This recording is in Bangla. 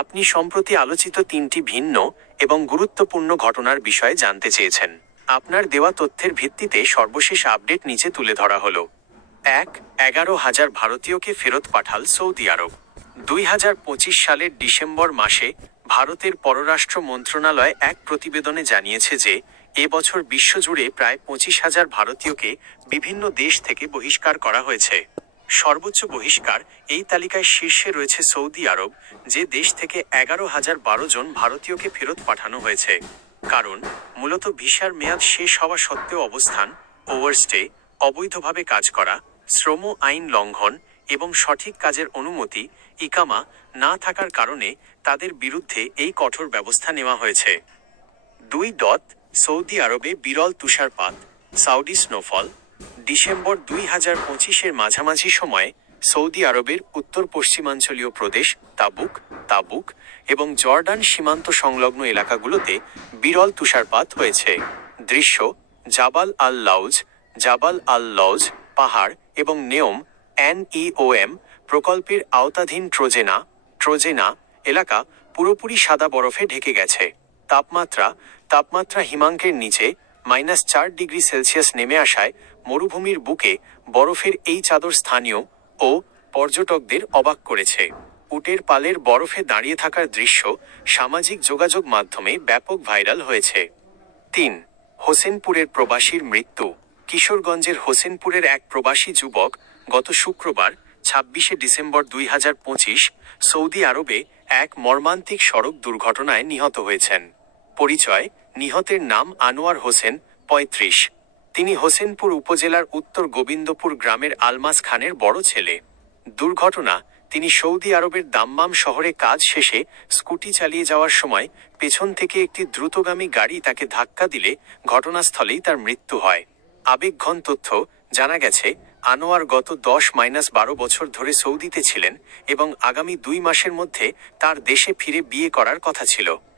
আপনি সম্প্রতি আলোচিত ৩টি ভিন্ন এবং গুরুত্বপূর্ণ ঘটনার বিষয়ে জানতে চেয়েছেন। আপনার দেওয়া তথ্যের ভিত্তিতে সর্বশেষ আপডেট নিচে তুলে ধরা হলো। ১,১১,০০০ ভারতীয়কে ফেরত পাঠাল সৌদি আরব। ২০২৫ সালের ডিসেম্বর মাসে ভারতের পররাষ্ট্র মন্ত্রণালয় এক প্রতিবেদনে জানিয়েছে যে এবছর বিশ্বজুড়ে প্রায় ২৫,০০০ ভারতীয়কে বিভিন্ন দেশ থেকে বহিষ্কার করা হয়েছে। সর্বোচ্চ বহিষ্কার এই তালিকায় শীর্ষে রয়েছে সৌদি আরব, যে দেশ থেকে ১১,০১২ জন ভারতীয়কে ফেরত পাঠানো হয়েছে। কারণ মূলত ভিসার মেয়াদ শেষ হওয়া সত্ত্বেও অবস্থান, ওভারস্টে, অবৈধভাবে কাজ করা, শ্রম আইন লঙ্ঘন এবং সঠিক কাজের অনুমতি ইকামা না থাকার কারণে তাদের বিরুদ্ধে এই কঠোর ব্যবস্থা নেওয়া হয়েছে। ২. সৌদি আরবে বিরল তুষারপাত, সাউদি স্নোফল। ডিসেম্বর ২০২৫-এর মাঝামাঝি সময়ে সৌদি আরবের উত্তর পশ্চিমাঞ্চলীয় প্রদেশ তাবুক এবং জর্ডান সীমান্ত সংলগ্ন এলাকাগুলোতে বিরল তুষারপাত হয়েছে। দৃশ্য জাবাল আল লৌজ পাহাড় এবং NEOM প্রকল্পের আওতাধীন ট্রোজেনা এলাকা পুরোপুরি সাদা বরফে ঢেকে গেছে। তাপমাত্রা হিমাঙ্কের নিচে -4 ডিগ্রি সেলসিয়াস নেমে আসায় মরুভূমির বুকে বরফের এই চাদর স্থানীয় ও পর্যটকদের অবাক করেছে। উটের পালের বরফে দাঁড়িয়ে থাকার দৃশ্য সামাজিক যোগাযোগ মাধ্যমে ব্যাপক ভাইরাল হয়েছে। ৩. হোসেনপুরের প্রবাসীর মৃত্যু। কিশোরগঞ্জের হোসেনপুরের এক প্রবাসী যুবক গত শুক্রবার ২৬শে ডিসেম্বর ২০২৫ সৌদি আরবে এক মর্মান্তিক সড়ক দুর্ঘটনায় নিহত হয়েছেন। পরিচয়: নিহতের নাম আনোয়ার হোসেন, ৩৫। তিনি হোসেনপুর উপজেলার উত্তর গোবিন্দপুর গ্রামের আলমাস খানের বড় ছেলে। দুর্ঘটনা: তিনি সৌদি আরবের দাম্মাম শহরে কাজ শেষে স্কুটি চালিয়ে যাওয়ার সময় পেছন থেকে একটি দ্রুতগামী গাড়ি তাকে ধাক্কা দিলে ঘটনাস্থলেই তার মৃত্যু হয়। আবেগঘন তথ্য: জানা গেছে, আনোয়ার গত ১০-১২ বছর ধরে সৌদিতে ছিলেন এবং আগামী ২ মাসের মধ্যে তার দেশে ফিরে বিয়ে করার কথা ছিল।